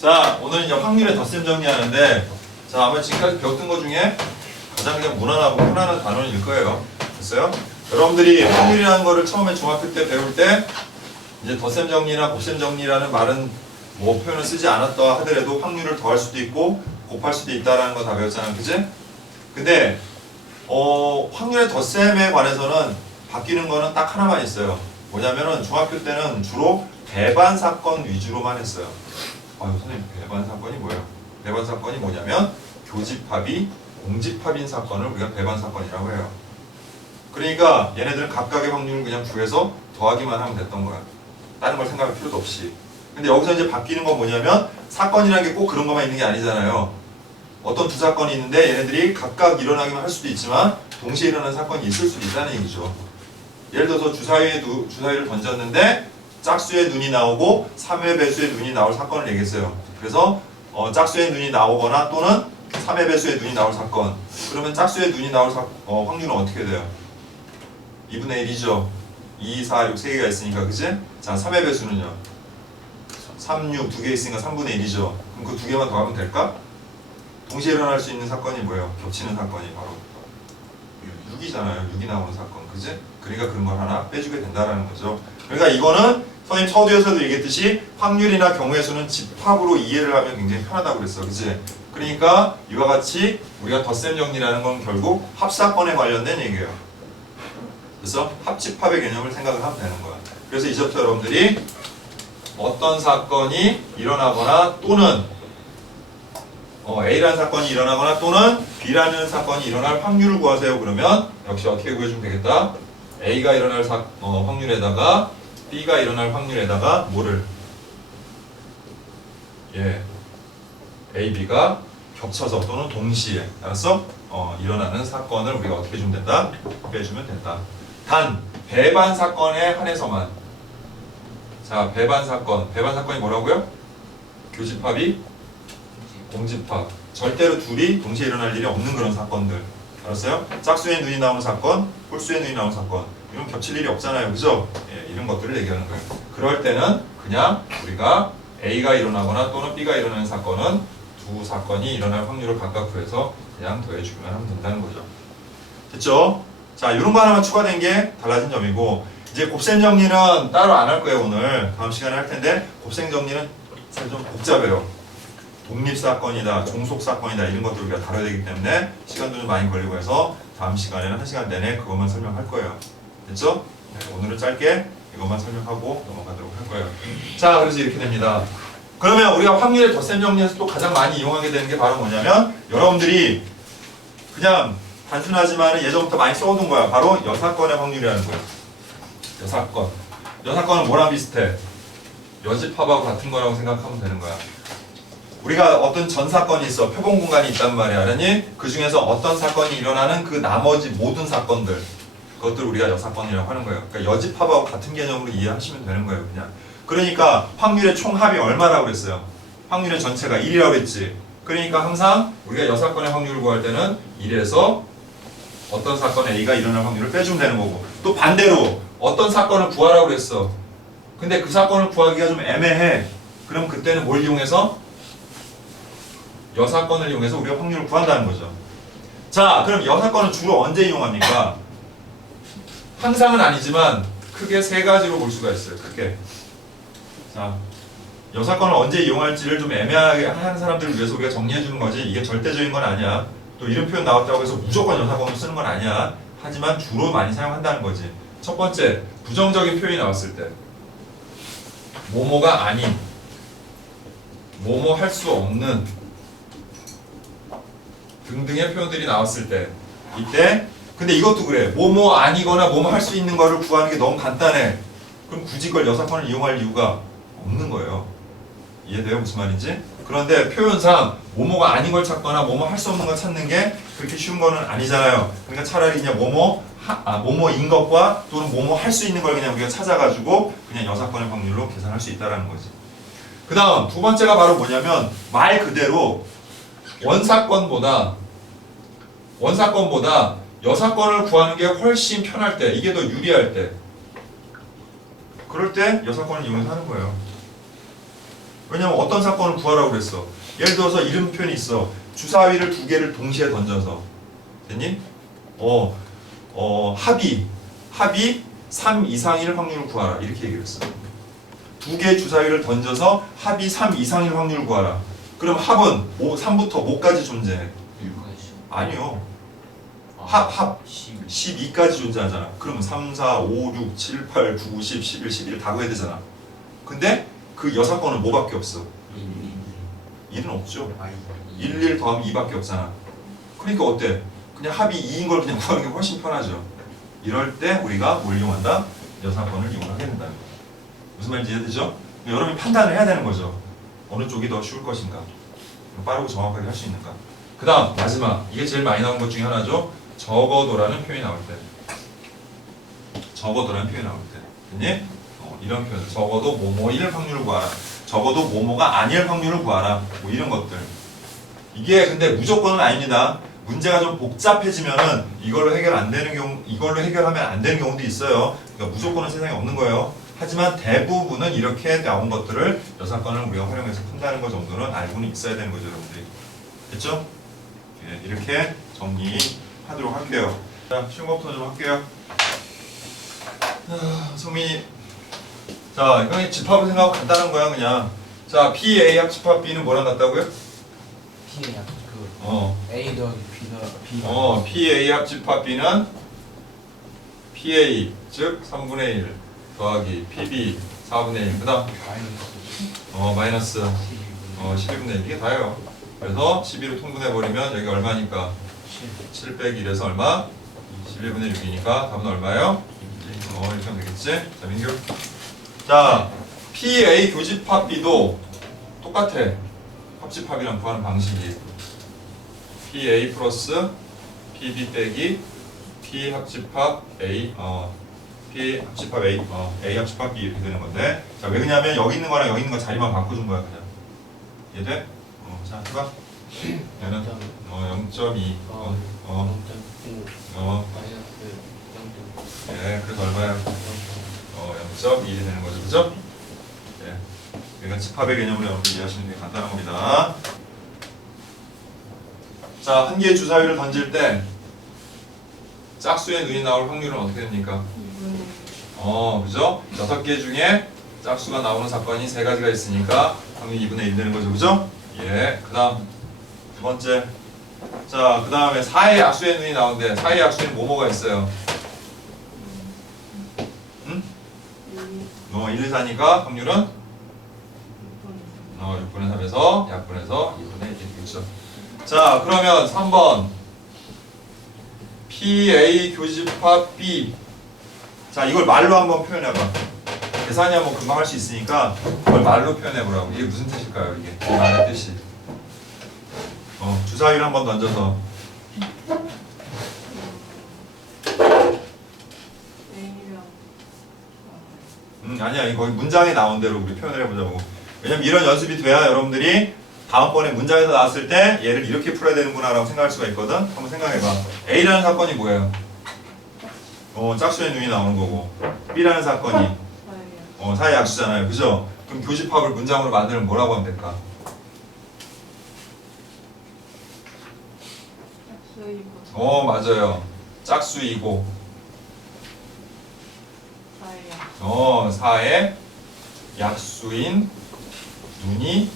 자, 오늘 이제 확률의 덧셈 정리하는데, 자, 아마 지금까지 배웠던 것 중에 가장 그냥 무난하고 편안한 단원일 거예요. 됐어요? 여러분들이 확률이라는 거를 처음에 중학교 때 배울 때, 이제 덧셈 정리나 곱셈 정리라는 말은 뭐 표현을 쓰지 않았다 하더라도 확률을 더할 수도 있고, 곱할 수도 있다라는 거 다 배웠잖아. 그지? 근데, 확률의 덧셈에 관해서는 바뀌는 거는 딱 하나만 있어요. 뭐냐면은 중학교 때는 주로 배반 사건 위주로만 했어요. 아유, 선생님, 배반 사건이 뭐예요? 배반 사건이 뭐냐면 교집합이 공집합인 사건을 우리가 배반 사건이라고 해요. 그러니까 얘네들은 각각의 확률을 그냥 구해서 더하기만 하면 됐던 거야. 다른 걸 생각할 필요도 없이. 근데 여기서 이제 바뀌는 건 뭐냐면 사건이라는 게 꼭 그런 것만 있는 게 아니잖아요. 어떤 두 사건이 있는데 얘네들이 각각 일어나기만 할 수도 있지만 동시에 일어나는 사건이 있을 수도 있다는 얘기죠. 예를 들어서 주사위를 던졌는데 짝수의 눈이 나오고 3의 배수의 눈이 나올 사건을 얘기했어요. 그래서 짝수의 눈이 나오거나 또는 3의 배수의 눈이 나올 사건. 그러면 짝수의 눈이 나올 확률은 어떻게 돼요? 2분의 1이죠. 2, 4, 6 3개가 있으니까, 그치? 자, 3의 배수는요? 3, 6 2개 있으니까 3분의 1이죠. 그럼 그 두 개만 더하면 될까? 동시에 일어날 수 있는 사건이 뭐예요? 겹치는 사건이 바로 6이잖아요. 6이 나오는 사건, 그치? 그러니까 그런 걸 하나 빼주게 된다라는 거죠. 그러니까 이거는 선생님 서두에서도 얘기했듯이 확률이나 경우의 수는 집합으로 이해를 하면 굉장히 편하다고 그랬어. 그치? 그러니까 이와 같이 우리가 덧셈 정리라는 건 결국 합사건에 관련된 얘기예요. 그래서 합집합의 개념을 생각을 하면 되는 거야. 그래서 이제부터 여러분들이 어떤 사건이 일어나거나 또는 A라는 사건이 일어나거나 또는 B라는 사건이 일어날 확률을 구하세요. 그러면 역시 어떻게 구해주면 되겠다. A가 일어날 확률에다가 B가 일어날 확률에다가 뭐를? 예, A, B가 겹쳐서 또는 동시에, 알았어? 일어나는 사건을 우리가 어떻게 해주면 된다? 빼주면 된다. 단 배반 사건에 한해서만. 자, 배반 사건이 뭐라고요? 교집합이 공집합. 절대로 둘이 동시에 일어날 일이 없는 그런 사건들. 알았어요? 짝수의 눈이 나오는 사건, 홀수의 눈이 나오는 사건. 이런 겹칠 일이 없잖아요. 그죠? 예, 이런 것들을 얘기하는 거예요. 그럴 때는 그냥 우리가 A가 일어나거나 또는 B가 일어나는 사건은 두 사건이 일어날 확률을 각각 구해서 그냥 더해주기만 하면 된다는 거죠. 됐죠? 자, 이런 거 하나만 추가된 게 달라진 점이고, 이제 곱셈 정리는 따로 안 할 거예요. 오늘 다음 시간에 할 텐데, 곱셈 정리는 사실 좀 복잡해요. 독립사건이다, 종속사건이다 이런 것들 우리가 다뤄야 되기 때문에 시간도 좀 많이 걸리고 해서 다음 시간에는 1시간 내내 그것만 설명할 거예요. 됐죠? 네, 오늘은 짧게 이것만 설명하고 넘어가도록 할 거예요. 자, 그래서 이렇게 됩니다. 그러면 우리가 확률의 덧셈 정리에서 또 가장 많이 이용하게 되는 게 바로 뭐냐면 여러분들이 그냥 단순하지만 예전부터 많이 써오던 거야. 바로 여사건의 확률이라는 거예요. 여사건은 뭐랑 비슷해? 여집합하고 같은 거라고 생각하면 되는 거야. 우리가 어떤 전 사건이 있어. 표본 공간이 있단 말이야. 알았니? 그 중에서 어떤 사건이 일어나는 그 나머지 모든 사건들, 그것들 우리가 여사건이라고 하는 거예요. 그러니까 여집합하고 같은 개념으로 이해하시면 되는 거예요. 그냥. 그러니까 확률의 총합이 얼마라고 그랬어요? 확률의 전체가 1이라고 그랬지. 그러니까 항상 우리가 여사건의 확률을 구할 때는 1에서 어떤 사건에 A가 일어날 확률을 빼주면 되는 거고, 또 반대로 어떤 사건을 구하라고 그랬어. 근데 그 사건을 구하기가 좀 애매해. 그럼 그때는 뭘 이용해서? 여사건을 이용해서 우리가 확률을 구한다는 거죠. 자, 그럼 여사건은 주로 언제 이용합니까? 항상은 아니지만 크게 세 가지로 볼 수가 있어요. 크게. 자, 여사건을 언제 이용할지를 좀 애매하게 하는 사람들을 위해서 우리가 정리해 주는 거지, 이게 절대적인 건 아니야. 또 이런 표현 나왔다고 해서 무조건 여사건을 쓰는 건 아니야. 하지만 주로 많이 사용한다는 거지. 첫 번째, 부정적인 표현이 나왔을 때, 뭐뭐가 아닌, 뭐뭐 할 수 없는 등등의 표현들이 나왔을 때, 이때 근데 이것도 그래. 뭐뭐 아니거나 뭐뭐 할 수 있는 거를 구하는 게 너무 간단해. 그럼 굳이 그걸 여사건을 이용할 이유가 없는 거예요. 이해돼요? 무슨 말인지? 그런데 표현상 뭐뭐가 아닌 걸 찾거나 뭐뭐 할 수 없는 걸 찾는 게 그렇게 쉬운 거는 아니잖아요. 그러니까 차라리 그냥 뭐뭐인 것과 또는 뭐뭐 할 수 있는 걸 그냥 우리가 찾아가지고 그냥 여사건의 확률로 계산할 수 있다는 거지. 그 다음 두 번째가 바로 뭐냐면 말 그대로 원사건보다 여사건을 구하는 게 훨씬 편할 때, 이게 더 유리할 때, 그럴 때 여사건을 이용해서 하는 거예요. 왜냐면 어떤 사건을 구하라고 그랬어. 예를 들어서 이름 표현이 있어. 주사위를 두 개를 동시에 던져서. 됐니? 합이 3 이상일 확률을 구하라. 이렇게 얘기했어. 두 개의 주사위를 던져서 합이 3 이상일 확률을 구하라. 그럼 합은 3부터 5까지 존재해. 6까지. 아니요. 아, 합 12. 12까지 존재하잖아. 그러면 3, 4, 5, 6, 7, 8, 9, 10, 11, 12를 다 구해야 되잖아. 근데 그 여사건은 뭐밖에 없어? 1은 없죠. 1, 1 더하면 2밖에 없잖아. 그러니까 어때? 그냥 합이 2인 걸 그냥 구하는 게 훨씬 편하죠. 이럴 때 우리가 뭘 이용한다? 여사건을 이용하게 된다는 거예요. 무슨 말인지 이해되죠? 여러분이 판단을 해야 되는 거죠. 어느 쪽이 더 쉬울 것인가? 빠르고 정확하게 할 수 있는가? 그 다음 마지막, 이게 제일 많이 나온 것 중에 하나죠. 적어도라는 표현이 나올 때. 적어도라는 표현이 나올 때. 됐니? 이런 표현. 적어도 뭐뭐일 확률을 구하라. 적어도 뭐뭐가 아닐 확률을 구하라. 뭐 이런 것들. 이게 근데 무조건은 아닙니다. 문제가 좀 복잡해지면은 이걸로 해결 안 되는 경우, 이걸로 해결하면 안 되는 경우도 있어요. 그러니까 무조건은 세상에 없는 거예요. 하지만 대부분은 이렇게 나온 것들을 여사건을 우리가 활용해서 푼다는 것 정도는 알고는 있어야 되는 거죠, 여러분들이. 됐죠? 예, 이렇게 정리하도록 할게요. 자, 쉬운 것부터 좀 할게요. 성민이. 자, 형이 집합을 생각하고 간단한 거야, 그냥. 자, PA 합집합 B는 뭐랑 같다고요? P의 약 A 더하기 B가 PA 합집합 B는 PA, 즉 3분의 1 더하기 PB 4분의 1. 그 다음 마이너스 12분의 1. 이게 다예요. 그래서 12로 통분해버리면 여기 얼마니까? 7 빼기 1에서 얼마? 11분의 6이니까 답은 얼마예요? 이렇게 하면 되겠지? 자, 민규. 자, PA 교집합 B도 똑같아. 합집합이랑 구하는 방식이. PA 플러스 PB 빼기 P 합집합 A, P 합집합 A, A 합집합 B 이렇게 되는 건데. 자, 왜 그러냐면 여기 있는 거랑 여기 있는 거 자리만 바꿔준 거야, 그냥. 이해돼? 자, 해봐. 얘는 0.2. 예, 그래서 얼마야? 0.1이 되는 거죠, 그죠? 예. 그러니까 집합의 개념을 여러분들 이해하시면 되게 간단한 겁니다. 자, 한 개의 주사위를 던질 때 짝수의 눈이 나올 확률은 어떻게 됩니까? 그죠? 6개 중에 짝수가 나오는 사건이 3가지가 있으니까 확률 2분의 1 되는 거죠, 그죠? 예. 그 다음 두 번째. 자, 그 다음에 4의 약수의 눈이 나오는데 4의 약수에는 뭐뭐가 있어요? 1, 2, 4니까 확률은 6분의 3에서 약분해서 2분의 1이 되겠죠. 자, 그러면 3번 PA 교집합 B. 자, 이걸 말로 한번 표현해봐. 계산이 한번 금방 할 수 있으니까 그걸 말로 표현해보라고. 이게 무슨 뜻일까요, 이게? 이 말의 뜻이. 주사위를 한번 던져서. 아니야, 이거 거기 문장에 나온 대로 우리 표현을 해보자고. 왜냐면 이런 연습이 돼야 여러분들이 다음번에 문장에서 나왔을 때 얘를 이렇게 풀어야 되는구나 라고 생각할 수가 있거든. 한번 생각해봐. A라는 사건이 뭐예요? 짝수의 눈이 나오는 거고, B라는 사건이 사의 약수잖아요, 그죠? 그럼 교집합을 문장으로 만들면 뭐라고 하면 될까? 맞아요. 짝수이고 사의 약수인 눈이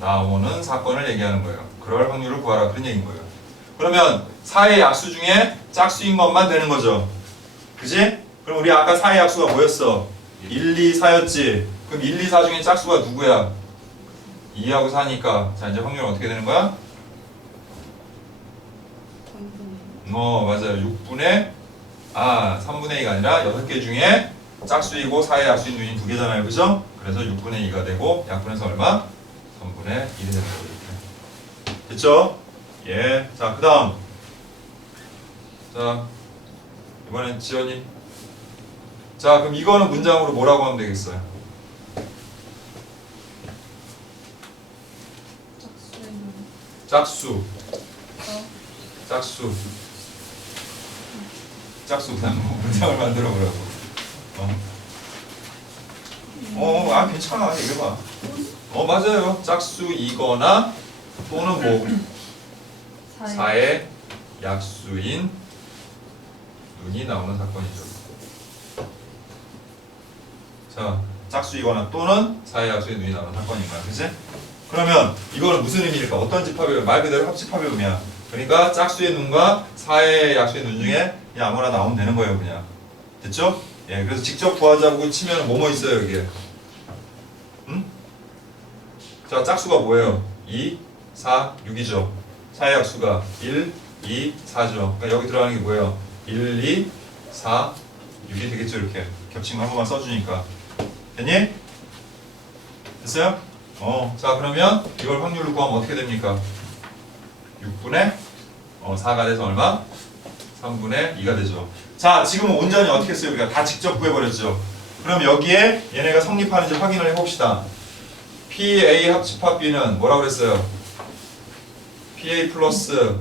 나오는 사건을 얘기하는 거예요. 그럴 확률을 구하라, 그런 얘기인 거예요. 그러면 사의 약수 중에 짝수인 것만 되는 거죠. 그지? 그럼 우리 아까 사의 약수가 뭐였어? 1, 2, 4였지? 그럼 1, 2, 4 중에 짝수가 누구야? 2하고 4니까 자, 이제 확률은 어떻게 되는 거야? 맞아요. 3분의 2가 아니라 6개 중에 짝수이고 사의 약수인 눈이 2개잖아요, 그죠? 그래서 6분의 2가 되고 약분해서 얼마? 3분의 1이 되는 거죠. 이렇게. 됐죠? 예. 자, 그 다음. 자, 이번엔 지연이. 자, 그럼 이거는 문장으로 뭐라고 하면 되겠어요? 짝수. 그다음 문장을 만들어 보라고. 괜찮아. 얘기해봐. 맞아요. 짝수이거나 또는 뭐 4의 약수인 눈이 나오는 사건이죠. 자, 짝수이거나 또는 4의 약수인 눈이 나오는 사건인 거야. 그치? 그러면 이거는 무슨 의미일까? 어떤 집합의 말 그대로 합집합의 의미야. 그러니까 짝수의 눈과 4의 약수의 눈 중에 그냥 아무나 나오면 되는 거예요. 그냥. 됐죠? 예, 그래서 직접 구하자고 치면 뭐뭐 있어요, 여기에? 응? 자, 짝수가 뭐예요? 2, 4, 6이죠. 4의 약수가 1, 2, 4죠. 그러니까 여기 들어가는 게 뭐예요? 1, 2, 4, 6이 되겠죠. 이렇게 겹친 거 한 번만 써주니까. 됐니? 됐어요? 자, 그러면 이걸 확률로 구하면 어떻게 됩니까? 6분의 4가 돼서 얼마? 3분의 2가 되죠. 자, 지금은 온전히 어떻게 했어요? 우리가 다 직접 구해버렸죠. 그럼 여기에 얘네가 성립하는지 확인을 해봅시다. PA 합집합 B는 뭐라고 그랬어요? PA 플러스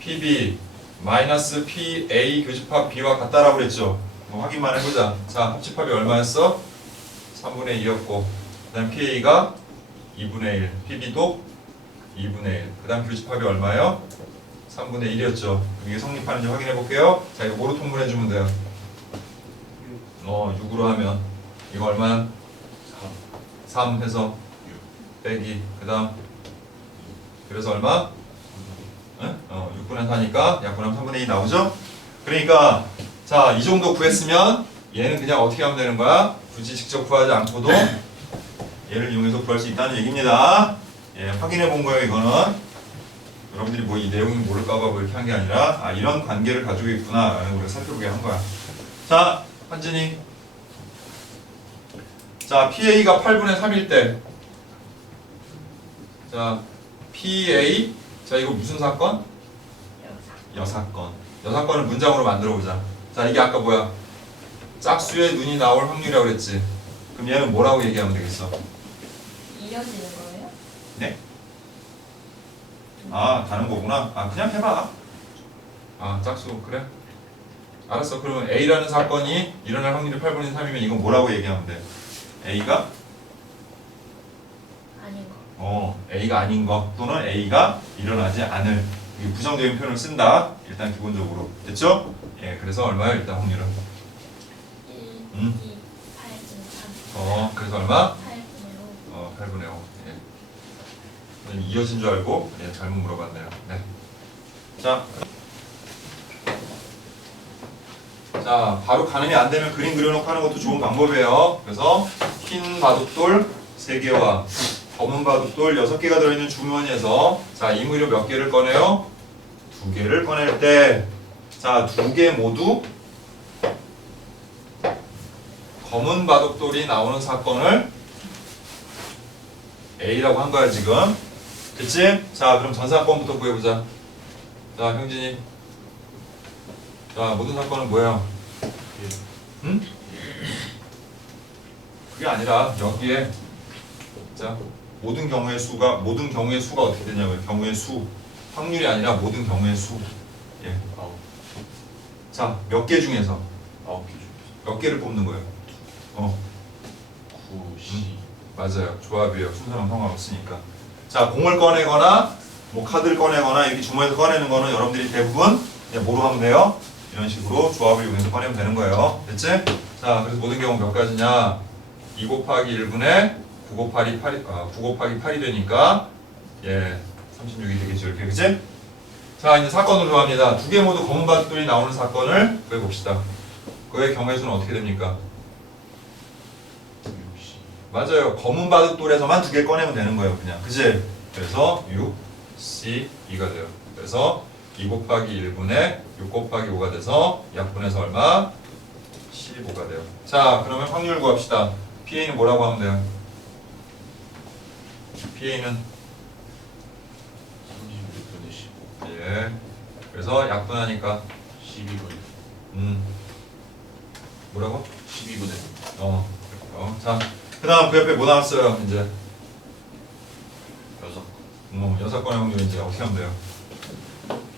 PB 마이너스 PA 교집합 B와 같다라고 그랬죠. 확인만 해보자. 자, 합집합이 얼마였어? 3분의 2였고 그 다음 PA가 2분의 1, PB도 2분의 1. 그 다음 교집합이 얼마예요? 3분의 1이었죠. 이게 성립하는지 확인해 볼게요. 자, 이거 뭐로 통분해주면 돼요? 6으로 하면 이거 얼마야? 3 해서 6 빼기 그 다음 그래서 얼마? 6분의 4니까 약분하면 3분의 2 나오죠? 그러니까 자, 이 정도 구했으면 얘는 그냥 어떻게 하면 되는 거야? 굳이 직접 구하지 않고도 얘를 이용해서 구할 수 있다는 얘기입니다. 예, 확인해 본 거예요. 이거는 여러분들이 뭐 이 내용이 모를까봐 뭐 이렇게 한 게 아니라 이런 관계를 가지고 있구나 라는 우리가 살펴보게 한 거야. 자, 한진이. 자, PA가 8분의 3일 때 자, PA 자, 이거 무슨 사건? 여사건. 여사건을 문장으로 만들어 보자. 자, 이게 아까 뭐야? 짝수의 눈이 나올 확률이라고 그랬지. 그럼 얘는 뭐라고 얘기하면 되겠어? 이어지는 거예요? 네? 다른 거구나. 그냥 해봐. 짝수 그래? 알았어. 그러면 A라는 사건이 일어날 확률이 8분의 3이면 이건 뭐라고 얘기하면 돼? A가? 아닌 거. A가 아닌 거 또는 A가 일어나지 않을 이 부정적인 표현을 쓴다. 일단 기본적으로 됐죠? 예, 그래서 얼마야 일단 확률은? 1, 2, 8분의 3. 그래서 얼마? 8분의 5. 8분의 5. 예. 이어진 줄 알고 잘못 물어봤네요. 네. 자, 바로 가늠이 안 되면 그림 그려놓고 하는 것도 좋은 방법이에요. 그래서 흰 바둑돌 3개와 검은 바둑돌 6개가 들어있는 주머니에서 자, 이 무료 몇 개를 꺼내요? 2개를 꺼낼 때 자, 2개 모두 검은 바둑돌이 나오는 사건을 A라고 한 거야 지금. 그치? 자, 그럼 전 사건부터 구해보자. 자, 형진이. 자, 모든 사건은 뭐예요? 응? 그게 아니라 여기에 자, 모든 경우의 수가 어떻게 되냐고요? 경우의 수. 확률이 아니라 모든 경우의 수. 예. 자, 몇 개 중에서 9개 중에서 몇 개를 뽑는 거예요? 9, 10 맞아요. 조합이에요. 순서랑 상관없으니까. 자, 공을 꺼내거나 뭐 카드를 꺼내거나 이렇게 주머니에서 꺼내는 거는 여러분들이 대부분 그냥 뭐로 하면 돼요? 이런 식으로 조합을 이용해서 꺼내면 되는 거예요. 됐지? 자, 그래서 모든 경우 몇 가지냐? 2 곱하기 1분의 9 곱하기 8이 되니까 36이 되겠죠. 이렇게. 그치? 자, 이제 사건으로 들어갑니다. 2개 모두 검은 바둑돌이 나오는 사건을 구해봅시다. 그의 경우의 수는 어떻게 됩니까? 60 맞아요. 검은 바둑돌에서만 2개 꺼내면 되는 거예요. 그냥. 그치? 그래서 6, C, 2가 돼요. 그래서 2 곱하기 1분의 6 곱하기 5가 돼서 약분해서 얼마? 15가 돼요. 자, 그러면 확률 구합시다. PA는 뭐라고 하면 돼요? PA는 36분의 15 예. 그래서 약분하니까 12분의 뭐라고? 12분의 자, 그 다음 그 옆에 뭐 나왔어요? 이제 6 6건의 확률 이제 어떻게 하면 돼요?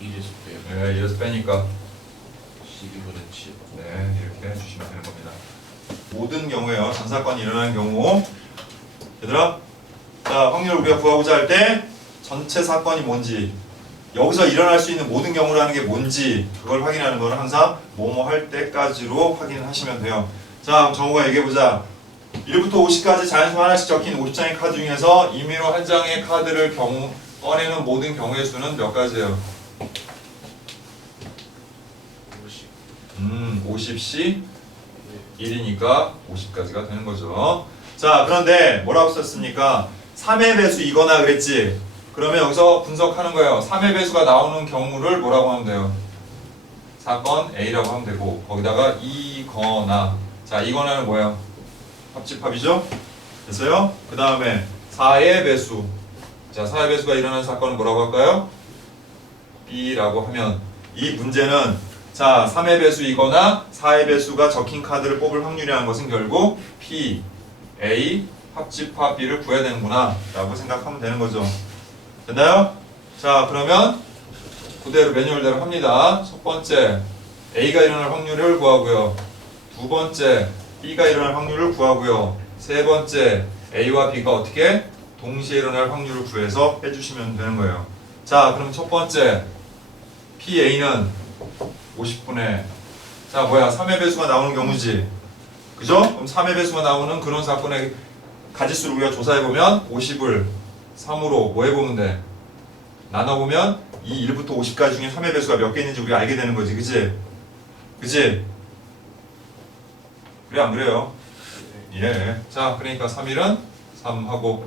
1에서 빼요 예, 이래서 빼니까 12분의 7 네, 이렇게 해주시면 되는 겁니다. 모든 경우에요. 전사건이 일어나는 경우 얘들아 자, 확률을 우리가 구하고자 할 때 전체 사건이 뭔지, 여기서 일어날 수 있는 모든 경우라는 게 뭔지 그걸 확인하는 거는 항상 뭐뭐 할 때까지로 확인하시면 돼요. 자, 그럼 정우가 얘기해보자. 1부터 50까지 자연수 하나씩 적힌 50장의 카드 중에서 임의로 한 장의 카드를 꺼내는 모든 경우의 수는 몇 가지예요? 50씩 1이니까 50까지가 되는 거죠. 자, 그런데 뭐라고 썼습니까? 3의 배수이거나 그랬지? 그러면 여기서 분석하는 거예요. 3의 배수가 나오는 경우를 뭐라고 하면 돼요? 사건 A라고 하면 되고, 거기다가 이거나. 자, 이거나는 뭐예요? 합집합이죠? 됐어요? 그 다음에 4의 배수. 자, 4의 배수가 일어나는 사건은 뭐라고 할까요? B라고 하면, 이 문제는 자, 3의 배수이거나 4의 배수가 적힌 카드를 뽑을 확률이라는 것은 결국 P, A, 합집합 B를 구해야 되는구나 라고 생각하면 되는 거죠. 됐나요? 자, 그러면 그대로 매뉴얼대로 합니다. 첫 번째, A가 일어날 확률을 구하고요. 두 번째, B가 일어날 확률을 구하고요. 세 번째, A와 B가 어떻게 동시에 일어날 확률을 구해서 해주시면 되는 거예요. 자, 그럼 첫 번째, PA는 50분의 자, 뭐야, 3의 배수가 나오는 경우지. 그죠? 그럼 3의 배수가 나오는 그런 사건의 가지수를 우리가 조사해보면 50을 3으로 뭐 해보면 돼? 나눠보면 이 1부터 50까지 중에 3의 배수가 몇 개 있는지 우리가 알게 되는 거지. 그치? 그치? 그래, 안 그래요? 예. 자, 그러니까 3일은 3하고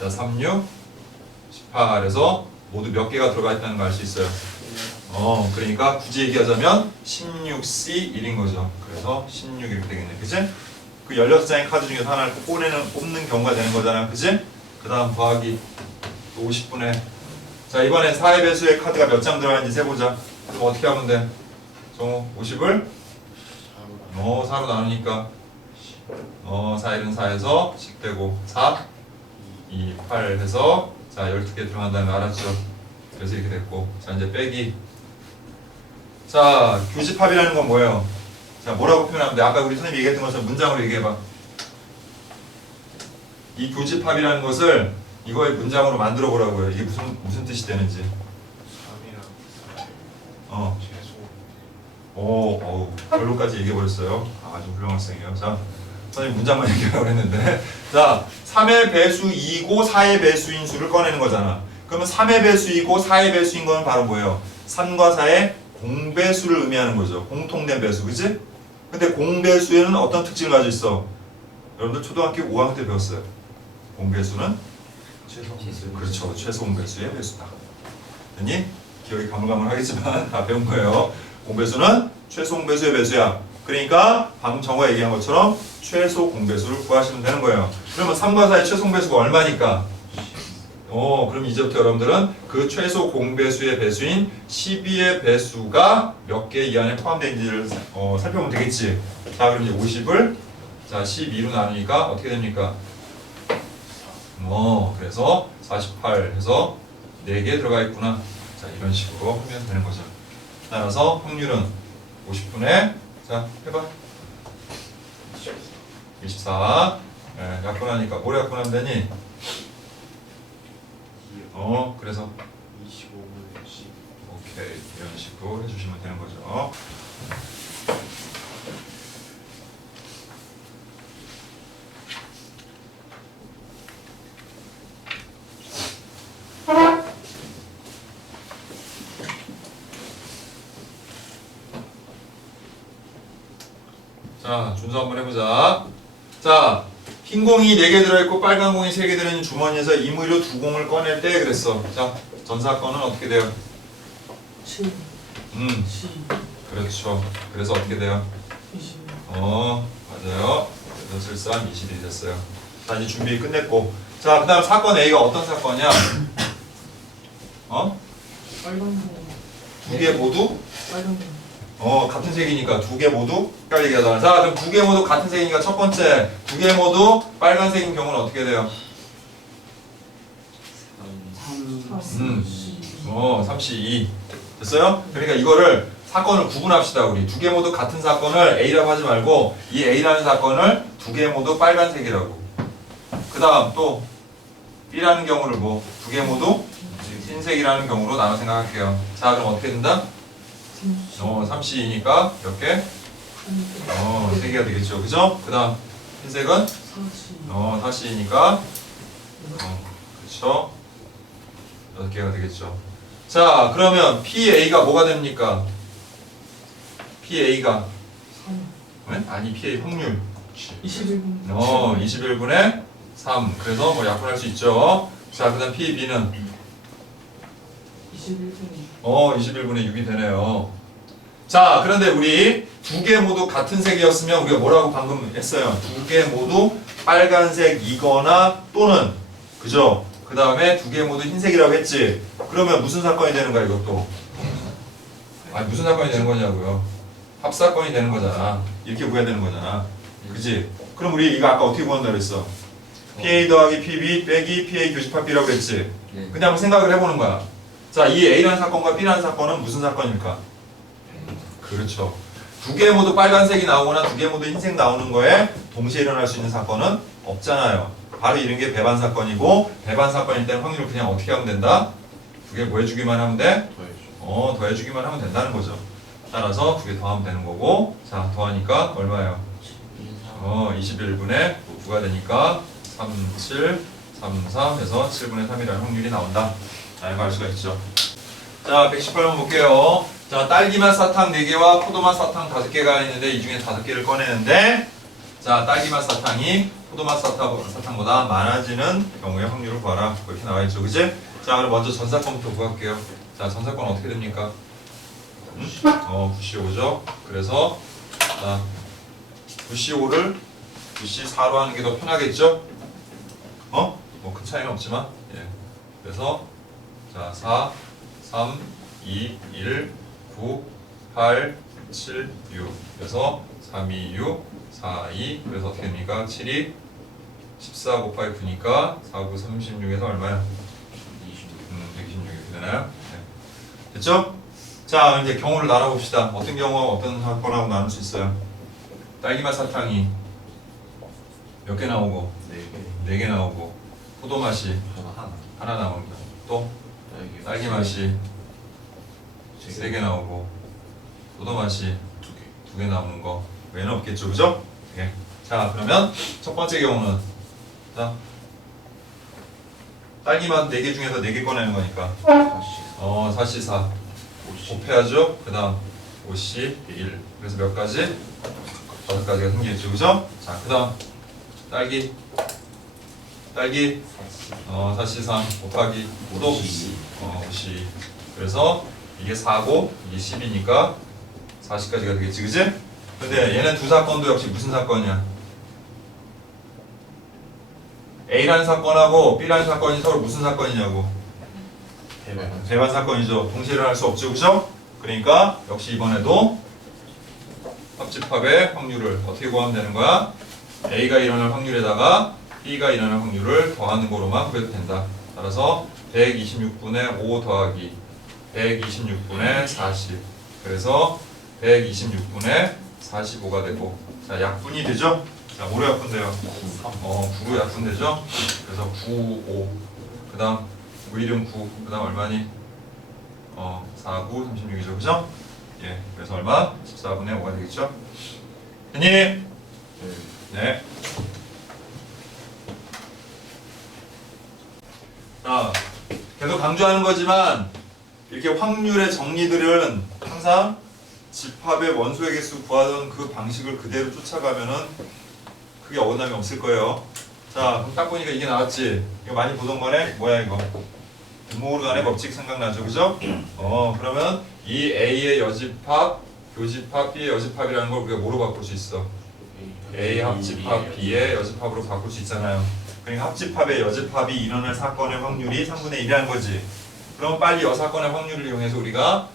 자, 3, 6, 18에서 모두 몇 개가 들어가 있다는 걸 알 수 있어요. 그러니까 굳이 얘기하자면 16C 1인 거죠. 그래서 16 이렇게 되겠네. 그치? 그 16장의 카드 중에서 하나를 뽑는 경우가 되는 거잖아. 그치? 그 다음 더하기 또 50분의 자, 이번엔 4의 배수의 카드가 몇 장 들어가는지 세보자. 그럼 어떻게 하면 돼? 정우 50을 4로 나누니까 4일은 4에서 10 되고 4, 2, 8 해서 자, 12개 들어간다는 거 알았죠? 그래서 이렇게 됐고 자, 이제 빼기 자, 교집합이라는 건 뭐예요? 자, 뭐라고 표현하면 돼? 아까 우리 선생님이 얘기했던 것처럼 문장으로 얘기해봐. 이 교집합이라는 것을 이거의 문장으로 만들어 보라고요. 이게 무슨 뜻이 되는지. 3이랑 4 최소. 결론까지 얘기해 버렸어요. 아주 훌륭한 학생이에요. 자, 선생님 문장만 얘기하라고 했는데 자, 3의 배수이고 4의 배수인 수를 꺼내는 거잖아. 그러면 3의 배수이고 4의 배수인 건 바로 뭐예요? 3과 4의 공배수를 의미하는 거죠. 공통된 배수, 그치? 근데 공배수에는 어떤 특징을 가지고 있어? 여러분들 초등학교 5학년 때 배웠어요. 공배수는 그렇죠. 최소 공배수의 배수다. 됐니? 기억이 가물가물하겠지만 다 배운 거예요. 공배수는 최소 공배수의 배수야. 그러니까 방금 정우가 얘기한 것처럼 최소 공배수를 구하시면 되는 거예요. 그러면 3과 4의 최소 공배수가 얼마니까? 그럼 이제부터 여러분들은 그 최소 공배수의 배수인 12의 배수가 몇 개 이 안에 포함되어 있는지를 살펴보면 되겠지. 자, 그럼 이제 50을 자 12로 나누니까 어떻게 됩니까? 그래서 48 해서 4개 들어가 있구나. 자, 이런 식으로 하면 되는 거죠. 따라서 확률은 50분의 자, 해봐. 24. 약분하니까 뭘 약분하면 되니? 그래서 25분의 10 오케이. 이런 식으로 해주시면 되는 거죠. 자, 준수 한번 해보자. 자, 흰 공이 4개 들어있고 빨간 공이 3개 들어있는 주머니에서 임의로 2공을 꺼낼 때 그랬어. 자, 전사건은 어떻게 돼요? 7, 그렇죠. 그래서 어떻게 돼요? 20. 맞아요. 그래서 7, 3, 20이 됐어요. 자, 이제 준비 끝냈고. 자, 그 다음 사건 A가 어떤 사건이야? 빨간 거. 2개 모두? 빨간 거. 같은 색이니까 2개 모두 헷갈리게 하잖아. 자, 그럼 2개 모두 같은 색이니까 첫 번째 2개 모두 빨간색인 경우는 어떻게 돼요? 3C2 됐어요? 그러니까 이거를 사건을 구분합시다. 우리 2개 모두 같은 사건을 A라고 하지 말고 이 A라는 사건을 2개 모두 빨간색이라고. 그 그 다음 또 B라는 경우를 뭐 두 개 모두 흰색이라는 경우로 나눠 생각할게요. 자, 그럼 어떻게 된다? 3C이니까 몇 개? 3개가 되겠죠. 그죠? 그 다음 흰색은 4C이니까 그렇죠. 6개가 되겠죠. 자, 그러면 PA가 뭐가 됩니까? PA가 네? 아니 PA 확률 21분 21분의 3. 그래서 뭐 약분할 수 있죠. 자, 그 다음 PB는 21분이 21분의 6이 되네요. 자, 그런데 우리 두 개 모두 같은 색이었으면 우리가 뭐라고 방금 했어요? 두 개 모두 빨간색이거나 또는 그죠? 그 다음에 두 개 모두 흰색이라고 했지? 그러면 무슨 사건이 되는 거야 이것도? 아니 무슨 사건이 되는 거냐고요? 합사건이 되는 거잖아. 이렇게 구해야 되는 거잖아. 그지? 그럼 우리 이거 아까 어떻게 구한다 그랬어? PA 더하기 PB 빼기 PA 교집합 B라고 그랬지? 근데 한번 생각을 해보는 거야. 자, 이 A라는 사건과 B라는 사건은 무슨 사건일까? 그렇죠. 두 개 모두 빨간색이 나오거나 두 개 모두 흰색 나오는 거에 동시에 일어날 수 있는 사건은 없잖아요. 바로 이런 게 배반 사건이고, 배반 사건일 때는 확률을 그냥 어떻게 하면 된다? 두 개 뭐 해주기만 하면 돼? 더해주기만 하면 된다는 거죠. 따라서 두 개 더하면 되는 거고, 자, 더하니까 얼마예요? 21분의 9가 되니까 3, 7, 3, 3 해서 7분의 3이라는 확률이 나온다. 자, 이거 알 수가 있죠. 자, 118번 볼게요. 자, 딸기맛 사탕 4개와 포도맛 사탕 5개가 있는데 이 중에 5개를 꺼내는데, 자, 딸기맛 사탕이 포도맛 사탕보다 많아지는 경우의 확률을 구하라. 이렇게 나와 있죠, 그지? 자, 그럼 먼저 전사건부터 구할게요. 자, 전사건 어떻게 됩니까? 9C5죠. 그래서 자, 9C5를 9C4로 하는 게 더 편하겠죠? 뭐 큰 차이는 없지만, 예. 그래서 자, 4, 3, 2, 1, 9, 8, 7, 6. 그래서 3, 2, 6, 4, 2. 그래서 어떻게 됩니까? 7이 14 곱하기 9니까 4, 9, 36에서 얼마야? 126 이렇게 되나요? 네. 됐죠? 자, 이제 경우를 나눠봅시다. 어떤 경우와 어떤 사건하고 나눌 수 있어요? 딸기맛 사탕이 몇 개 나오고? 4개 나오고, 포도맛이 하나 나옵니다. 또 딸기맛이 3개 나오고, 포도맛이 2개 나오는 거 외에는 없겠죠, 그죠? 네. 자, 그러면 첫 번째 경우는 자, 딸기맛 4개 중에서 4개 꺼내는 거니까 4C4 곱해야죠. 그 다음 5C1. 그래서 몇 가지? 5가지가 생기겠죠, 그죠? 자, 그 다음 딸기 4C3 곱하기 또 5C. 그래서 이게 4고 이게 10이니까 40까지가 되겠지, 그지? 근데 얘는 두 사건도 역시 무슨 사건이야? A라는 사건하고 B라는 사건이 서로 무슨 사건이냐고? 배반 사건이죠. 동시에 일어날 수 없죠, 그죠? 그러니까 역시 이번에도 합집합의 확률을 어떻게 구하면 되는 거야? A가 일어날 확률에다가 B가 일어날 확률을 더하는 거로만 구해도 된다. 따라서 126분의 5 더하기 126분의 40. 그래서 126분의 45가 되고, 자, 약분이 되죠? 자, 뭐로 약분돼요? 9로 약분되죠? 그래서 9, 5. 그 다음 9, 1은 9. 그 다음 얼마니? 4, 9, 36이죠, 그죠? 예, 그래서 얼마? 14분의 5가 되겠죠? 됐니? 네. 자, 계속 강조하는 거지만 이렇게 확률의 정리들은 항상 집합의 원소의 개수 구하던 그 방식을 그대로 쫓아가면은 크게 어긋남이 없을 거예요. 자, 그럼 딱 보니까 이게 나왔지? 이거 많이 보던 거네? 뭐야 이거? 등호르간의 법칙 생각나죠, 그죠? 그러면 이 A의 여집합, 교집합, B의 여집합이라는 걸 우리가 뭐로 바꿀 수 있어? A 합집합 B의 여집합으로 바꿀 수 있잖아요. 그러니까 합집합의 여집합이 일어날 사건의 확률이 3분의 1이라는 거지. 그럼 빨리 여 사건의 확률을 이용해서 우리가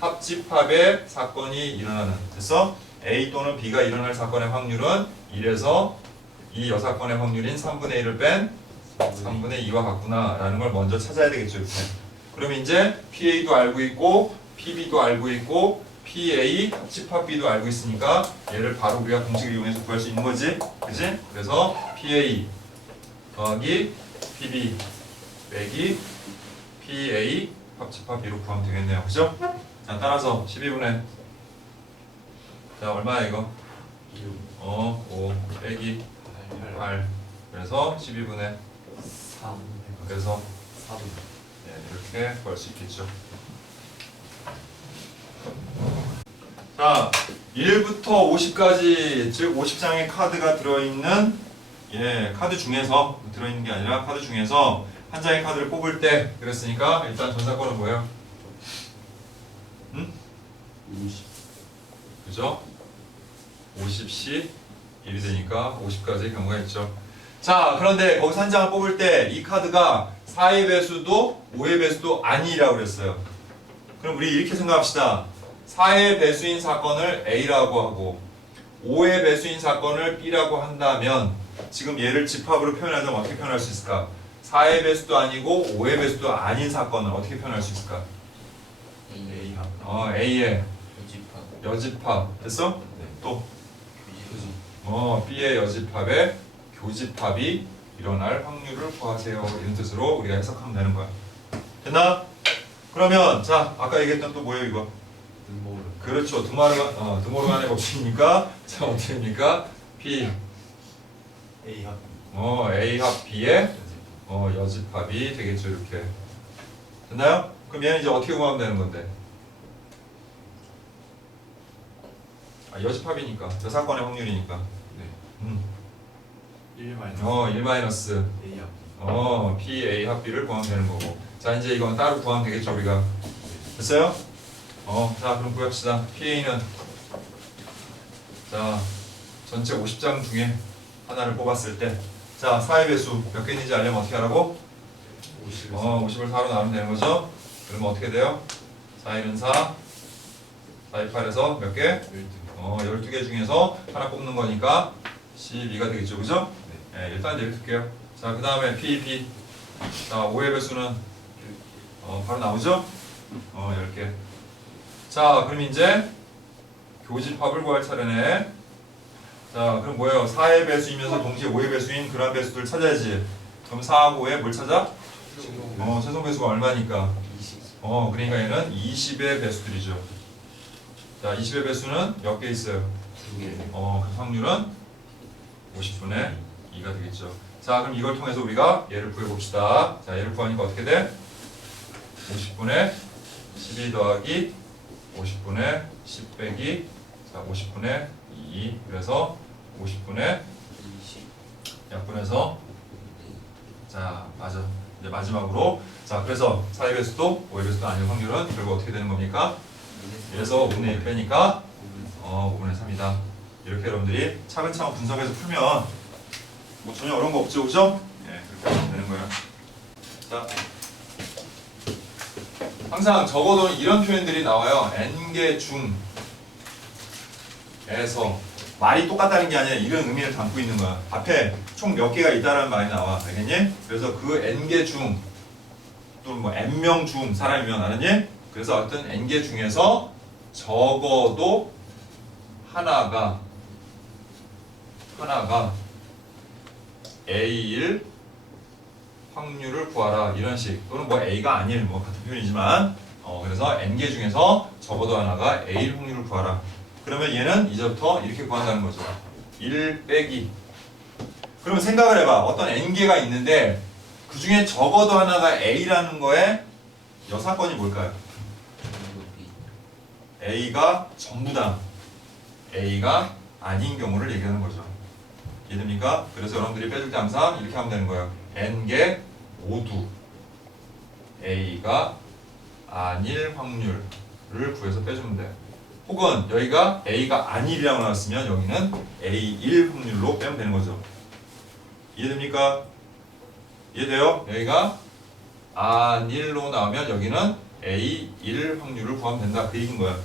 합집합의 사건이 일어나는, 됐어? A 또는 B가 일어날 사건의 확률은 1에서 이 여 사건의 확률인 3분의 1을 뺀 3분의 2와 같구나 라는 걸 먼저 찾아야 되겠죠, 이렇게. 그럼 이제 PA도 알고 있고 PB도 알고 있고 PA 합집합 B도 알고 있으니까 얘를 바로 우리가 공식을 이용해서 구할 수 있는 거지, 그지? 그래서 PA 더하기 PB 빼기 PA 합집합 B로 구하면 되겠네요. 그죠? 자, 따라서 12분의 자, 얼마야 이거? 5 빼기 8 그래서 12분의 3 그래서 3 이렇게 구할 수 있겠죠. 자, 1부터 50까지 즉 50장의 카드가 들어있는 카드 중에서 들어있는 게 아니라 카드 중에서 한 장의 카드를 뽑을 때 그랬으니까 일단 전사건은 뭐예요? 50 그죠? 50씩 1이 되니까 50까지의 경우가 있죠. 자, 그런데 거기서 한 장을 뽑을 때 이 카드가 4의 배수도 5의 배수도 아니라고 그랬어요. 그럼 우리 이렇게 생각합시다. 4의 배수인 사건을 A라고 하고 5의 배수인 사건을 B라고 한다면 지금 얘를 집합으로 표현하자면 어떻게 표현할 수 있을까? 4의 배수도 아니고 5의 배수도 아닌 사건을 어떻게 표현할 수 있을까? A합 A의 집합 여집합 됐어? 네. 또 교집 B의 여집합에 교집합이 일어날 확률을 구하세요. 이런 뜻으로 우리가 해석하면 되는 거야. 됐나? 그러면 자 아까 얘기했던 또 뭐예요 이거? 등모를 그렇죠. 드모르간의 법칙이니까 자 어떻게 됩니까? P A합 A 합 B의 여집합이 되겠죠. 이렇게 됐나요? 그럼 얘는 이제 어떻게 구하면 되는 건데? 여집합이니까 여사건의 확률이니까 네 1 마이너스 1 마이너스 A합 P, A 합 B를 구하면 되는 거고 자 이제 이건 따로 구하면 되겠죠 우리가 됐어요? 자 그럼 구합시다 PA는 자 전체 50장 중에 하나를 뽑았을 때자 4의 배수 몇 개 있는지 알려면 어떻게 하라고? 50 50을 4로 나누면 되는 거죠? 그러면 어떻게 돼요? 4, 1은 4 4, 2, 8에서 몇 개? 12개 중에서 하나 뽑는 거니까 12가 되겠죠 그죠? 네, 일단 이렇게 둘게요 자 그 다음에 P 자 5의 배수는 바로 나오죠? 10개 자 그럼 이제 교집합을 구할 차례네 자 그럼 뭐예요? 4의 배수이면서 동시에 5의 배수인 그런 배수들 찾아야지 그럼 4하고 5에 뭘 찾아? 최종 배수가 얼마니까? 20 그러니까 얘는 20의 배수들이죠 자 20의 배수는 몇 개 있어요? 2개 그 확률은 50분의 2가 되겠죠 자 그럼 이걸 통해서 우리가 얘를 구해봅시다 자 얘를 구하니까 어떻게 돼? 50분의 12 더하기 50분의 10 빼기 자 50분의 2 그래서 50분의 20 약분해서 자 맞아 이제 마지막으로 자 그래서 4의 배수도 5의 배수도 아닌 확률은 결국 어떻게 되는 겁니까? 그래서 5분의 1 빼니까 5분의 3이다 이렇게 여러분들이 차근차근 분석해서 풀면 뭐 전혀 어려운 거 없죠 그죠? 그렇게 하면 되는 거예요 자 항상 적어도 이런 표현들이 나와요 n개 중에서 말이 똑같다는 게 아니라 이런 의미를 담고 있는 거야 앞에 총 몇 개가 있다라는 말이 나와 알겠니? 그래서 그 n개 중 또는 뭐 n명 중 사람이면 알았니? 그래서 어떤 n개 중에서 적어도 하나가 A일 확률을 구하라 이런 식 또는 뭐 A가 아닐 뭐 같은 표현이지만 그래서 n개 중에서 적어도 하나가 A일 확률을 구하라 그러면 얘는 이제부터 이렇게 구한다는 거죠 1 빼기 그러면 생각을 해봐 어떤 n개가 있는데 그 중에 적어도 하나가 A라는 거에 여사건이 뭘까요? A가 전부다 A가 아닌 경우를 얘기하는 거죠 이해됩니까? 그래서 여러분들이 빼줄 때 항상 이렇게 하면 되는 거예요 n개 모두 A가 아닐 확률을 구해서 빼주면 돼 혹은 여기가 A가 아닐이라고 나왔으면 여기는 A일 확률로 빼면 되는 거죠 이해됩니까? 이해돼요? 여기가 아닐로 나오면 여기는 A1 확률을 구하면 된다 그 얘기인 거야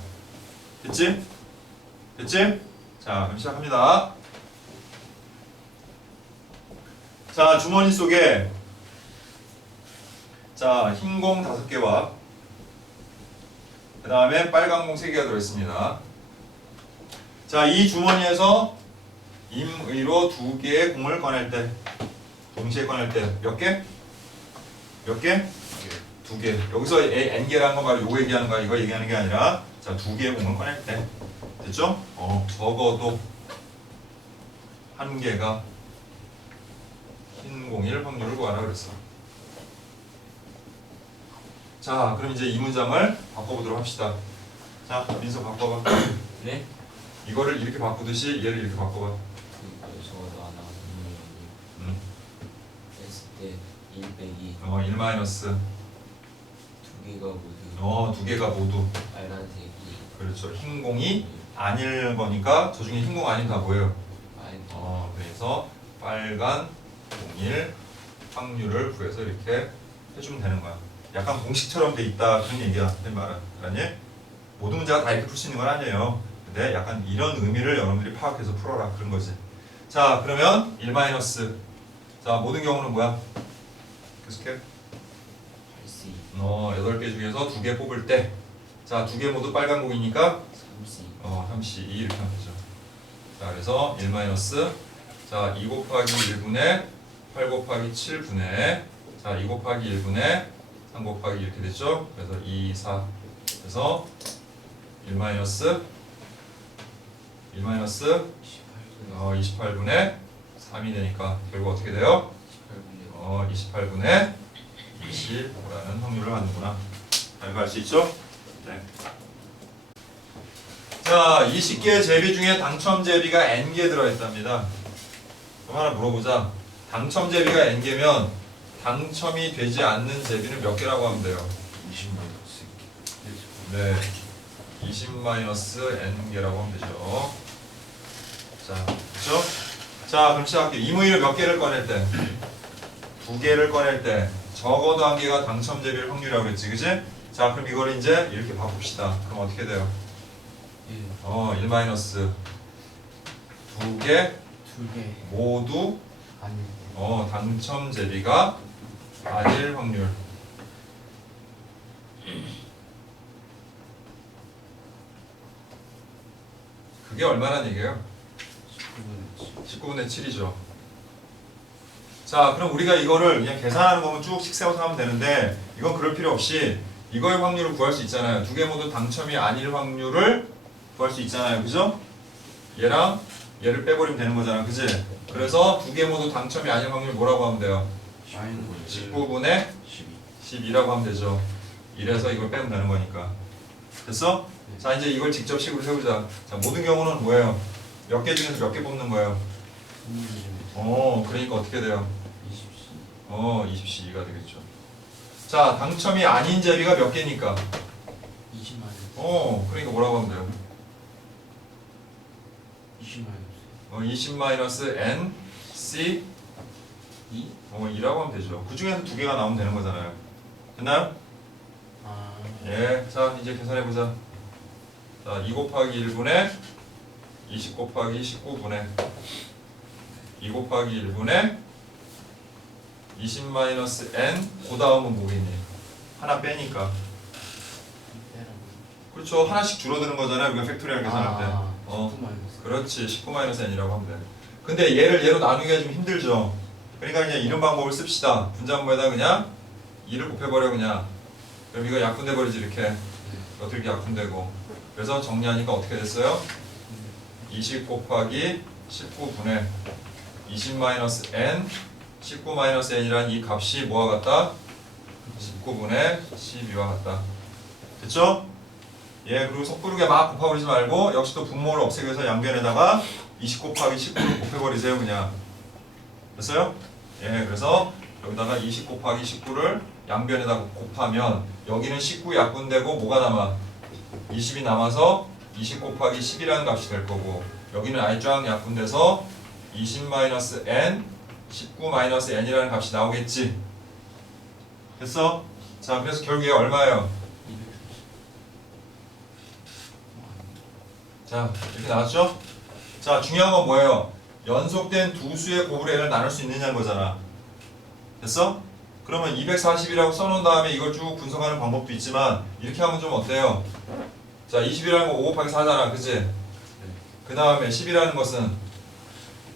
됐지? 됐지? 자 그럼 시작합니다 자 주머니 속에 자 흰 공 5개와 그 다음에 빨간 공 3개가 들어있습니다 자 이 주머니에서 임의로 2개의 공을 꺼낼 때 동시에 꺼낼 때 몇 개? 몇 개? 두 개. 여기서 n개라는 건 바로 요거 얘기하는 거야. 이거 얘기하는 게 아니라 자, 두 개의 공을 꺼낼 때 됐죠? 적어도 한 개가 흰 공일 확률을 구하라 그랬어. 자, 그럼 이제 이 문장을 바꿔보도록 합시다. 자, 민서 바꿔봐. 네? 이거를 이렇게 바꾸듯이 얘를 이렇게 바꿔봐. 적어도 안 나오는 음. 했을 때 1 빼기 1 마이너스 두 개가 모두 두 개가 모두 빨간색이 그렇죠. 흰 공이 아닐 거니까 저 중에 흰 공 아니면 다 뭐예요? 그래서 빨간 공일 확률을 구해서 이렇게 해주면 되는 거야. 약간 공식처럼 돼 있다 그런 얘기야. 그 말은 아니 모든 문제가 다 이렇게 풀 수 있는 건 아니에요. 근데 약간 이런 의미를 여러분들이 파악해서 풀어라 그런 거지. 자, 그러면 1 마이너스. 자, 모든 경우는 뭐야? 계속해. 8C 8개 중에서 2개 뽑을 때, 자, 2개 모두 빨간 공이니까 3C 3C 2 이렇게 하면 되죠. 자, 그래서 1 마이너스. 자, 2 곱하기 1분의 8 곱하기 7분의 자, 2 곱하기 1분의 3 곱하기 이렇게 됐죠? 그래서 2, 4. 그래서 1 마이너스 28분의 3이 되니까 결국 어떻게 돼요? 28분의 20라는 확률을 갖는구나. 알고 할 수 있죠? 네. 자, 20개의 제비 중에 당첨 제비가 n개 들어있답니다. 그럼 하나 물어보자. 당첨 제비가 n개면 당첨이 되지 않는 제비는 몇 개라고 하면 돼요? 20 마이너스 네. 20-n개라고 하면 되죠. 자, 그렇죠? 자, 그럼 시작할게요. 이무희를 몇 개를 꺼낼 때? 2개를 꺼낼 때 적어도 한 개가 당첨 제비일 확률이라고 그랬지, 그지? 자, 그럼 이걸 이제 이렇게 바꿉시다. 그럼 어떻게 돼요? 1 마이너스 2개 2개 모두 아니 당첨 제비가 아닐 확률. 그게 얼마란 얘기예요? 19분의 7이죠. 자, 그럼 우리가 이거를 그냥 계산하는 거면 쭉씩 세워서 하면 되는데 이건 그럴 필요 없이 이거의 확률을 구할 수 있잖아요. 2개 모두 당첨이 아닐 확률을 구할 수 있잖아요. 그죠? 얘랑 얘를 빼버리면 되는 거잖아. 그지? 그래서 2개 모두 당첨이 아닐 확률 뭐라고 하면 돼요? 19분의 12라고 하면 되죠. 이래서 이걸 빼면 되는 거니까. 됐어? 자, 이제 이걸 직접 식으로 세우자. 자, 모든 경우는 뭐예요? 몇 개 중에서 몇 개 뽑는 거예요? 그러니까 어떻게 돼요? 20C 20C2가 되겠죠. 자, 당첨이 아닌 제비가 몇 개니까? 20 마이너스 그러니까 뭐라고 하면 돼요? 20 마이너스 20 n c 2? 2라고 하면 되죠. 그 중에서 2개가 나오면 되는 거잖아요. 됐나요? 예. 자, 이제 계산해보자. 자, 2 곱하기 1분의 20 곱하기 19분의 2 곱하기 1분의 20 마이너스 n 그 다음은 뭐겠니? 하나 빼니까. 그렇죠. 하나씩 줄어드는 거잖아요. 우리가 팩토리얼 계산할 때. 19 마이너스 그렇지. 19 마이너스 n이라고 하면 돼. 근데 얘를 얘로 나누기가 좀 힘들죠. 그러니까 그냥 이런 방법을 씁시다. 분자분모에다 그냥 2를 곱해버려 그냥. 그럼 이거 약분돼 버리지 이렇게. 이것도 이렇게 약분되고. 그래서 정리하니까 어떻게 됐어요? 20 곱하기 19분의 20 마이너스 n 19 마이너스 n이란 이 값이 뭐와 같다? 19분의 12와 같다. 됐죠? 예, 그리고 섣부르게 막 곱해버리지 말고 역시 또 분모를 없애기 위해서 양변에다가 20 곱하기 19를 곱해버리세요 그냥. 됐어요? 예, 그래서 여기다가 20 곱하기 19를 양변에다 곱하면 여기는 19 약분되고 뭐가 남아? 20이 남아서 20 곱하기 10이라는 값이 될 거고 여기는 아예 쫙 약분돼서 20-n 19-n이라는 값이 나오겠지. 됐어? 자, 그래서 결국에 얼마예요? 240 자, 이렇게 나왔죠? 자, 중요한 건 뭐예요? 연속된 두 수의 곱으로 n을 나눌 수 있느냐는 거잖아. 됐어? 그러면 240이라고 써놓은 다음에 이걸 쭉 분석하는 방법도 있지만 이렇게 하면 좀 어때요? 자, 20이라는 거 5 곱하기 4잖아. 그치? 그 다음에 10이라는 것은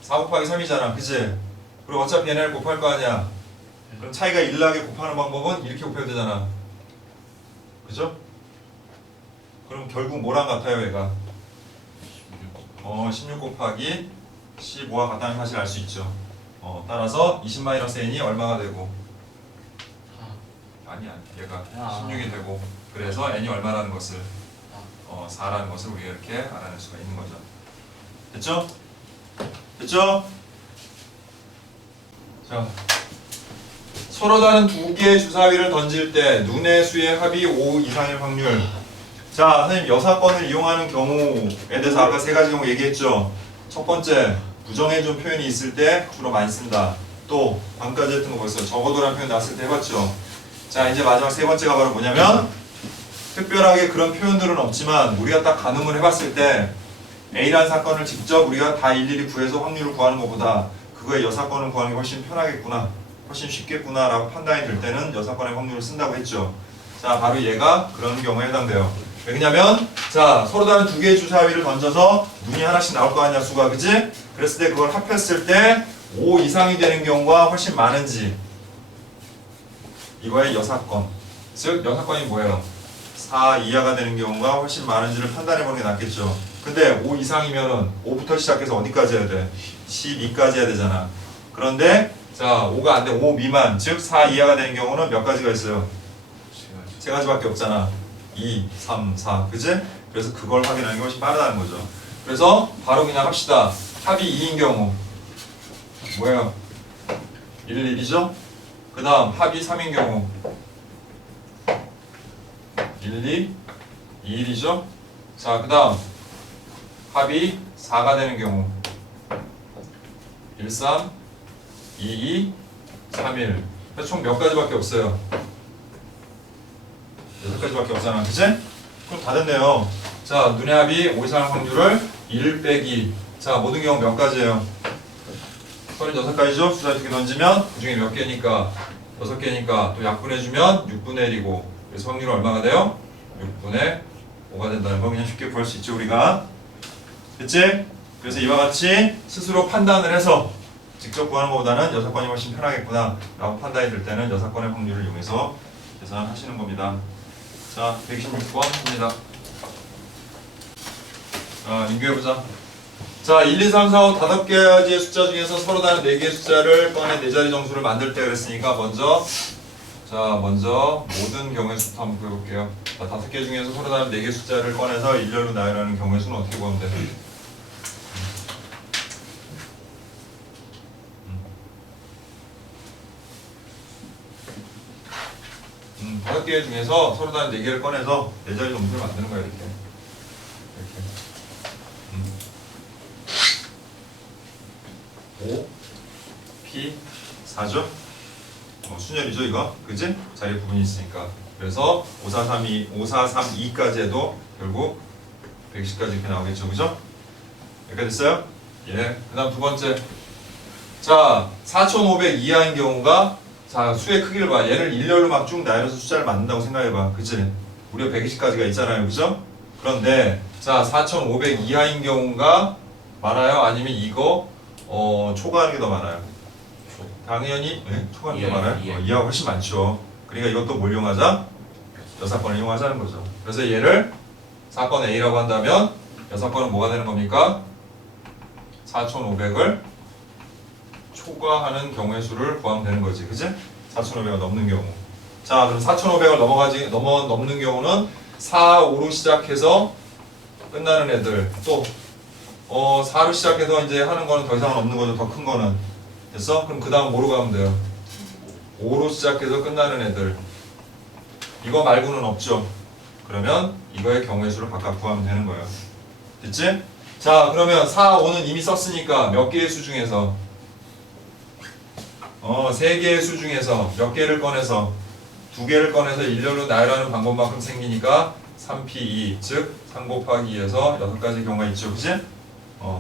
4 곱하기 3이잖아. 그치? 그리고 어차피 얘네를 곱할 거 아니야. 그럼 차이가 1 나게 곱하는 방법은 이렇게 곱해도 되잖아. 그죠? 그럼 결국 뭐랑 같아요 얘가? 16 곱하기 15와 같다는 사실 알 수 있죠. 따라서 20-n이 얼마가 되고? 아니야 얘가 16이 되고, 그래서 n이 얼마라는 것을 4라는 것을 우리가 이렇게 알아낼 수가 있는 거죠. 됐죠? 됐죠? 자, 서로 다른 두 개의 주사위를 던질 때 눈의 수의 합이 5 이상일 확률. 자, 선생님 여사건을 이용하는 경우에 대해서 아까 세 가지 경우 얘기했죠. 첫 번째, 부정해준 표현이 있을 때 주로 많이 쓴다. 또 방금까지 했던 거 벌써 적어도라는 표현 나왔을 때 해봤죠. 자, 이제 마지막 세 번째가 바로 뭐냐면, 특별하게 그런 표현들은 없지만 우리가 딱 가늠을 해봤을 때 A라는 사건을 직접 우리가 다 일일이 구해서 확률을 구하는 것보다 그거의 여사건을 구하는 게 훨씬 편하겠구나, 훨씬 쉽겠구나 라고 판단이 들 때는 여사건의 확률을 쓴다고 했죠. 자, 바로 얘가 그런 경우에 해당돼요. 왜냐면 자, 서로 다른 두 개의 주사위를 던져서 눈이 하나씩 나올 거 아니야, 수가. 그지? 그랬을 때 그걸 합했을 때 5 이상이 되는 경우가 훨씬 많은지, 이거의 여사건, 즉 여사건이 뭐예요? 4 이하가 되는 경우가 훨씬 많은지를 판단해 보는 게 낫겠죠. 근데 5 이상이면은 5부터 시작해서 어디까지 해야 돼? 12까지 해야 되잖아. 그런데 자, 5가 안 돼. 5 미만, 즉 4 이하가 되는 경우는 몇 가지가 있어요? 세 가지밖에 없잖아. 2, 3, 4. 그지? 그래서 그걸 확인하는 게 훨씬 빠르다는 거죠. 그래서 바로 그냥 합시다. 합이 2인 경우 뭐예요? 1, 1이죠? 그 다음 합이 3인 경우 1, 2, 2, 1이죠? 자, 그 다음 합이 4가 되는 경우 1, 3, 2, 2, 3, 1. 총 몇 가지밖에 없어요? 6가지밖에 없잖아. 그치? 그럼 다 됐네요. 자, 눈의 합이 5 이상 확률을 1 빼기. 자, 모든 경우 몇 가지예요? 36가지죠? 주사위 2개 던지면 그 중에 몇 개니까? 6개니까 또 약분해주면 6분의 1이고, 그래서 확률은 얼마가 돼요? 6분의 5가 된다는 거 그냥 쉽게 구할 수 있죠, 우리가. 됐지? 그래서 이와 같이 스스로 판단을 해서 직접 구하는 것보다는 여사건이 훨씬 편하겠구나 라고 판단이 들 때는 여사건의 확률을 이용해서 계산하시는 겁니다. 자, 126번입니다. 자, 인규해보자. 자, 1, 2, 3, 4, 5 5가지의 숫자 중에서 서로 다른 4개의 숫자를 꺼내 4자리 정수를 만들 때 그랬으니까 먼저 모든 경우의 수부터 한번 구해볼게요. 자, 5개 중에서 서로 다른 4개의 숫자를 꺼내서 일렬로 나열하는 경우의 수는 어떻게 구하면 돼? 5개 중에서 서로 다른 4개를 꺼내서 4자리 정수를 만드는 거야, 이렇게. 이렇게. 5, P, 4죠? 순열이죠, 이거? 그지? 자리 부분이 있으니까. 그래서 5, 4, 3, 2, 5, 4, 3, 2까지 해도 결국 110까지 이렇게 나오겠죠, 그죠? 여기까지 됐어요? 예. 그 다음 두 번째. 자, 4500 이하인 경우가, 자, 수의 크기를 봐. 얘를 일렬로 막 쭉 나열해서 숫자를 만든다고 생각해봐. 그치? 우리가 120까지가 있잖아요. 그죠? 그런데, 자, 4500 이하인 경우가 많아요? 아니면 이거, 초과하는 게 더 많아요? 당연히, 네? 초과하는 게 더 많아요? 이하가 훨씬 많죠. 그러니까 이것도 뭘 이용하자? 여사건을 이용하자는 거죠. 그래서 얘를 사건 A라고 한다면, 여사건은 뭐가 되는 겁니까? 4500을 초과하는 경우의 수를 구하면 되는 거지, 그치? 4,500을 넘는 경우. 자, 그럼 4,500을 넘는 경우는 4, 5로 시작해서 끝나는 애들, 또 4로 시작해서 이제 하는 거는 더 이상은 없는 거죠, 더 큰 거는. 됐어? 그럼 그 다음 뭐로 가면 돼요? 5로 시작해서 끝나는 애들. 이거 말고는 없죠. 그러면 이거의 경우의 수를 각각 구하면 되는 거예요. 됐지? 자, 그러면 4, 5는 이미 썼으니까 몇 개의 수 중에서 3개의 수 중에서 몇 개를 꺼내서 2개를 꺼내서 일렬로 나열하는 방법만큼 생기니까 3P2, 즉 3 곱하기 2에서 6가지 경우가 있죠, 그치?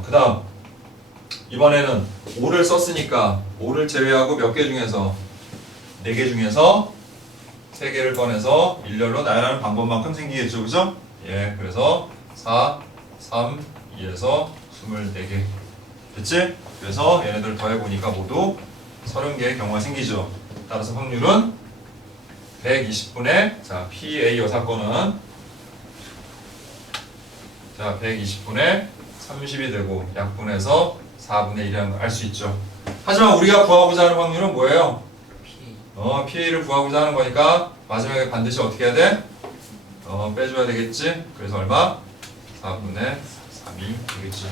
그 다음 이번에는 5를 썼으니까 5를 제외하고 몇 개 중에서 4개 중에서 3개를 꺼내서 일렬로 나열하는 방법만큼 생기겠죠, 그죠? 예, 그래서 4, 3, 2에서 24개 됐지? 그래서 얘네들 더해보니까 모두 30개의 경우가 생기죠. 따라서 확률은 120분의 자 PA 요 사건은 자 120분의 30이 되고 약분해서 4분의 1이라는 걸 알 수 있죠. 하지만 우리가 구하고자 하는 확률은 뭐예요? PA. PA를 구하고자 하는 거니까 마지막에 반드시 어떻게 해야 돼? 빼줘야 되겠지? 그래서 얼마? 4분의 3이 되겠지.